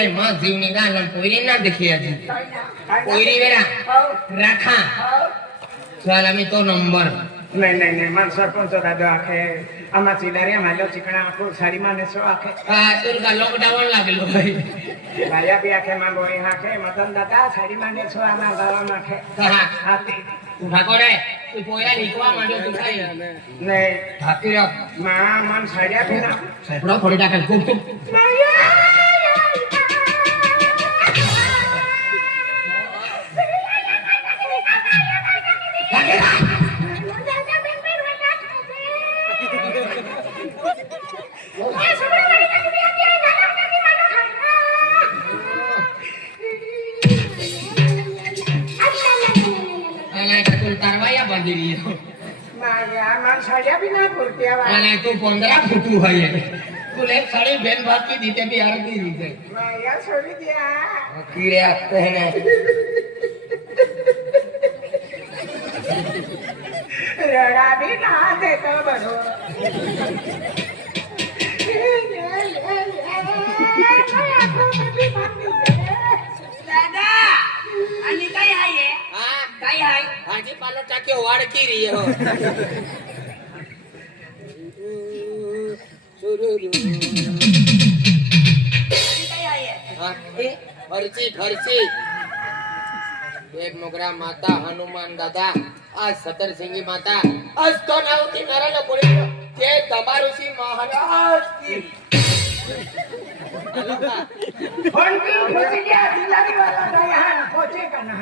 এই মা জীবনী গান কইরি না দেখিয়াছি কইরি বেড়া রাখা চল আমি তো নম্বর નહીં નહીં નહીં મારો સરપંચ દાદો આખે આમાં ચીડારિયા માલ્યો ચીકણા આખો સારી માને છો આખે. હા તુરકા લોકડાઉન લાગેલો ભાઈ ભાયા બી આખે માં બોરી હાખે મતન દાદા સારી માને છો આમાં ગાવા માખે. હા હા. ઠાકોરે તું પોયરા નીકવા માંડ્યો તું ખાઈ. અને તું પંદરા ફૂટું હોય તું એક સાડી બેન ભાગી દીધે બી આરતી દીધે. માયા रड़ा भी नहाते तो बनो दादा आणि काय हाय हे? काय हाय भाजीपाला टाके वाढ केली हो सुरुरु. आणि काय हाय हे? हा? हे? घरची घरची એક મોગરા માતા, હનુમાન દાદા આ સતરસિંહી માતા અસ તો નાવતી મારા લોકો જે તમારું શ્રી મહારાજ કી. પહોંચે કના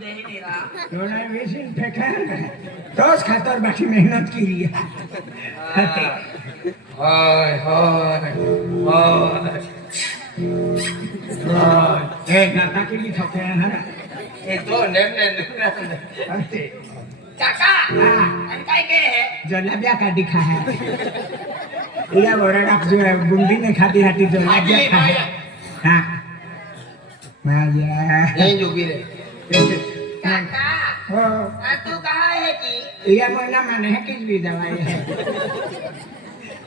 तो दस खातर बाकी मेहनत की रही है। गाता हाँ। के लिए थके हैं ना? ये तो नेम नेम हँसते हाँ। अंकाई के जो जलेबिया का दिखा है। ये बड़ा डाक जो है बुंदी ने खाती हाटी जलेबिया लबिया है। हाँ।, हाँ मैं ये नहीं जोगी रे ಕಾಕ ಅದು ಕಾಯಕಿ ಈಗ ಮೊನ್ನ ಮನೆ ಹಾಕಿದ್ವಿದವ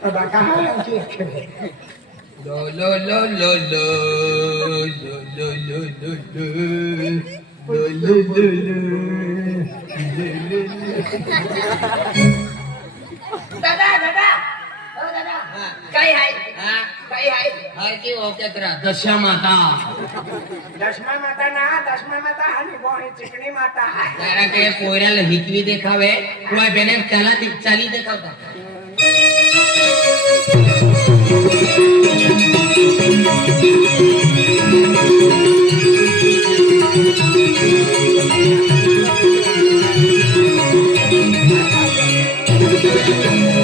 ಅದ ಕಾಲ ಲೋ ಲೋ ಲೋ ಲೋ ಲೋ ಲೋ ಲೋ ಲೋ ಲೋ ಲೋ ಲೋ ಲೋ ಲೋ दादा दादा ओ दादा काय आहे हाय दशा माता। दशमा माता ना दशमा माता आणि बोणी चिकणी माता जरा हिकवी देखावे बेने देखावता Thank you.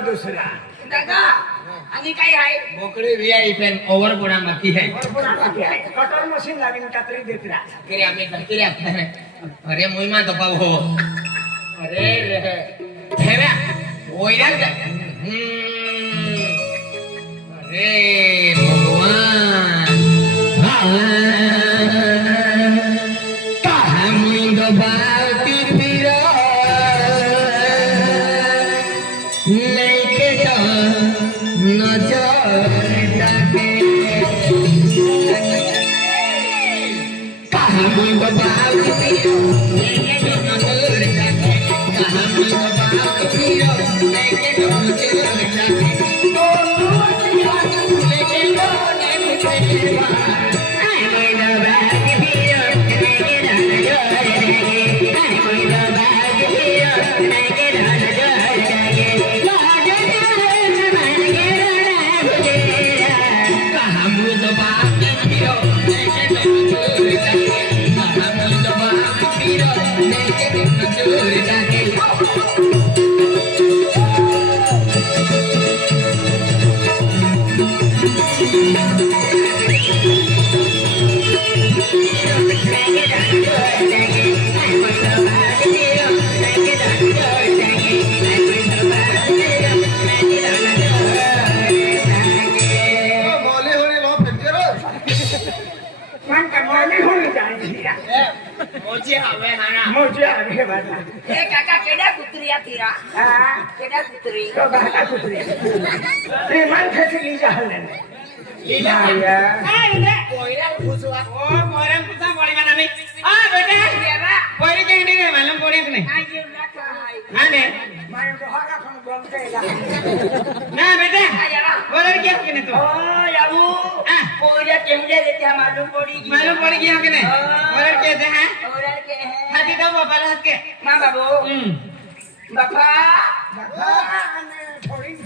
दुसऱ्या दादा आणि काय आहे मोकळी वी आहे इथे ओव्हरपोडा माती आहे कटर मशीन लावीन कात्री देत राहा आम्ही कात्री अरे मोहिमा तो पाव हो अरे रे हे अरे I'm મોજે આવે હાના મોજે ના. બેટા. બોલર કે કે ને हाँ। पूरा केमरे देते मालूम पड़ी मालूम पड़ गया कि नहीं? हाँ। औरल कहते हैं? औरल के हैं। हाथी का बाबा रख के। माँ बाबू। हम्म। बाबा।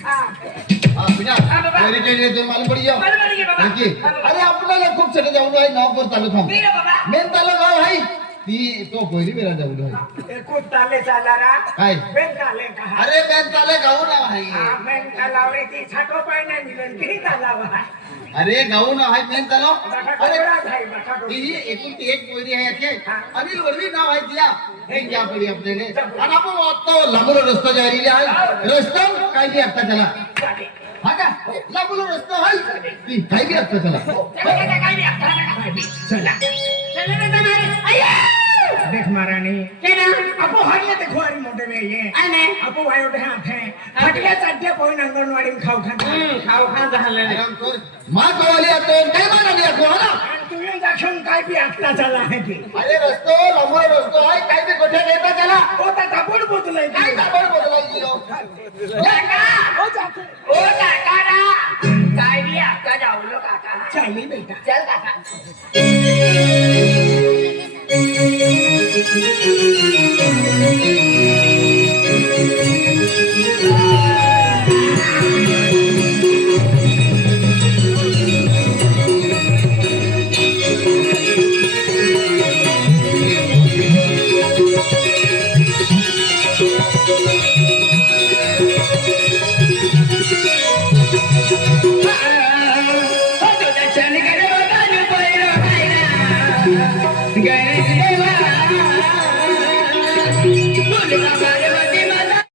हाँ, बाबा। मेरे के लिए तो मालूम पड़ गया। अरे अपना ले खूब चले जाऊँगा नाव पर मेन तालुका है ती तो गोरी मेरा जाऊन है एकू ताले चालारा काय? बेन ताले का? अरे बेन ताले गाऊ ना भाई हाँ बेन तालावरी ती छाटो पाय नाही मिलन ताला तालावा अरे गाऊ ना भाई बेन तालो अरे ती एकूण ती एक गोरी आहे के अनिल वरवी ना भाई दिया हे क्या पडी आपल्याने आणि आपण वाटतो लांबून रस्ता रही है. रस्ता काय बी आता चला हा का? लांबून रस्ता ती काय बी आता चला. चला चला चला. राधेश महाराणी। అప్పు హర్ల తెగో अपो మొట్టవేయే అనే हाथ है। हटिया అట్లా చట్టే పోయిన అంగన్వాడి खाऊ खान खाऊ खान झाले. मा कवली आता काय मारली अको ना? तुम्ही जाशन काय बी आता चला है कि अरे रस्तो लंबा रस्तो आहे. काय बी गोठ्या नाही त्याला? हो, ओ ता दाबड बोतलाय काय दाबड बोतलाय काका ओ जातो हो, ओ काका ना काय बी आता जाऊ आता चल बेटा। चल आता Ha!